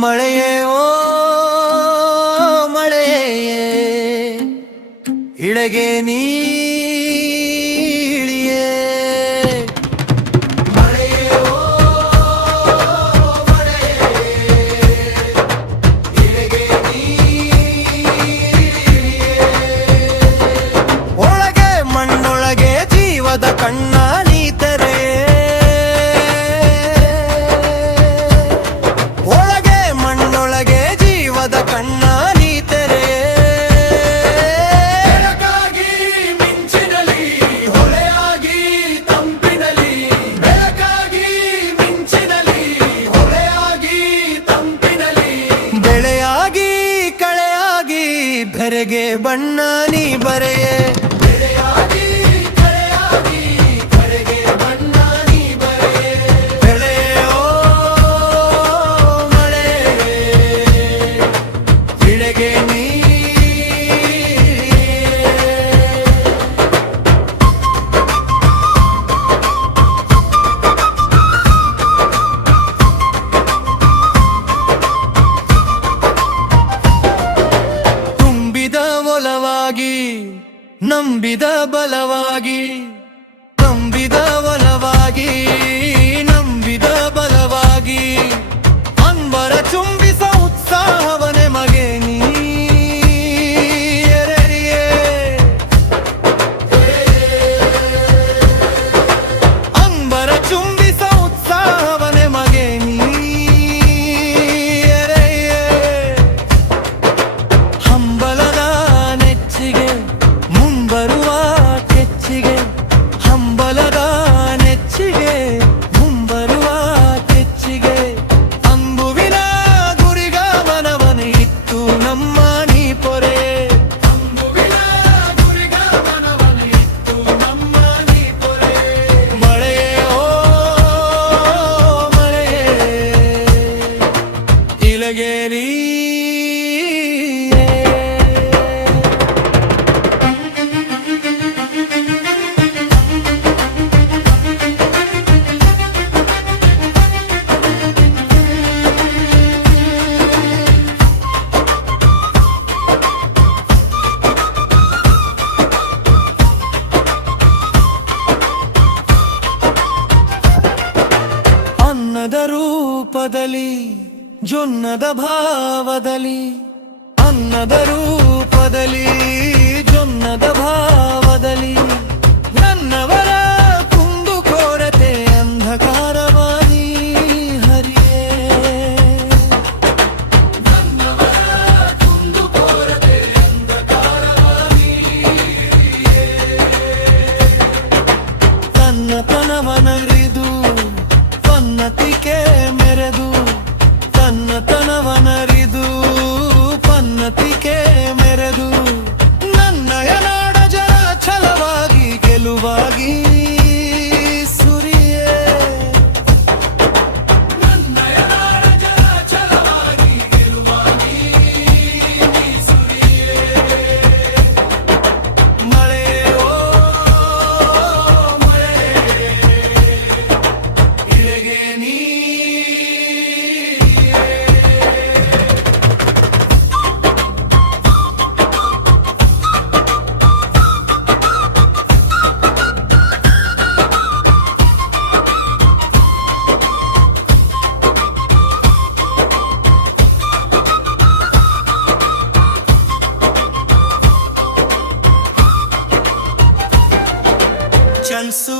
ಮಳೆಯೇ ಓ ಮಳೆಯೇ ಇಳೆಗೆ ನೀಳಿಯೇ ಮಳೆಯೇ ಓ ಮಳೆಯೇ ಇಳೆಗೆ ನೀಳಿಯೇ ಒಳಗೆ ಮಣ್ಣೊಳಗೆ ಜೀವದ ಕಣ್ಣ ನೀ ತೆರೆ ಕಣ್ಣ ನೀ ತೆರೆ ಬೆಳಕಾಗಿ ಮಿಂಚಿನಲಿ ಹೊಳೆಯಾಗಿ ತಂಪಿನಲಿ ಬೆಳಕಾಗಿ ಮಿಂಚಿನಲಿ ಹೊಳೆಯಾಗಿ ತಂಪಿನಲಿ ಬೆಳೆಯಾಗಿ ಕಳೆಯಾಗಿ ಬೆರೆಗೆ ಬಣ್ಣ ನೀ ಬರೆಯೇ ಬೆಳೆಯಾಗಿ ಕಳೆಯಾಗಿ ಬೆರೆಗೆ ಬಣ್ಣ ನೀ ಬರೆಯೇ ಬೆಳೆಯೋ ಇಳೆಗೆ ನೀ ತುಂಬಿದ ಒಲವಾಗಿ ನಂಬಿದ ಬಲವಾಗಿ ನಂಬಿದ ಒಲವಾಗಿ ನಂಬಿದ ಬಲವಾಗಿ ಅಂಬರ ಚುಂಬಿಸ ಉತ್ಸಾಹವನೆ ಮಗೆ ನೀ ಅಂಬರ ಚುಂಬಿಸ ಉತ್ಸಾಹವನೆ ಮಗೆ ನೀ ಹಂಬಲದ ನೆಚ್ಚಿಗೆ ಮುಂಬರುವ ಕೆಚ್ಚಿಗೆ ಹಂಬಲದ ನೆಚ್ಚಿಗೆ ಮುಂಬರುವ ಕೆಚ್ಚಿಗೆ ಅಂಬುವಿನ ಗುರಿಗಮನವನೆ ಇತ್ತು ನಮ್ಮ ನೀ ಪೊರೆ ಅಂಬುವಿನ ಗುರಿಗಮನವನೆ ಇತ್ತು ನಮ್ಮ ನೀ ಪೊರೆ ಮಳೆಯೇ ಓ ಮಳೆಯೇ ಇಳೆಗೆ ನೀ ಅನ್ನದ ರೂಪದಲ್ಲಿ ಜೊನ್ನದ ಭಾವದಲ್ಲಿ ಅನ್ನದ ರೂಪದಲ್ಲಿ ಜೊನ್ನದ ಭಾವದಲ್ಲಿ ನನ್ನವರ ಕುಂದು ಕೋರತೆ ಅಂಧಕಾರವಾದಿ ಹರಿಯೇ ನನ್ನವರ ಕುಂದು ಕೋರತೆ ಅಂಧಕಾರವಾದಿ ತನ್ನ ತನವನರಿದು ಪನ್ನತಿಕೆ ಮೆರೆದು ತನ್ನತನವನರಿದು ಪನ್ನತಿಕೆ ಮೆರೆದು ನನ್ನಯ ನಾಡ ಜನ ಛಲವಾಗಿ ಗೆಲುವಾಗಿ ಸುರಿಯೇ ನನ್ನಯ ನಾಡ ಜನ ಛಲವಾಗಿ ಗೆಲುವಾಗಿ ಸುರಿಯೇ ಮಳೆಯೇ ಓ ಮಳೆಯೇ ಇಳೆಗೆ ನೀ ಚಲ್ಸು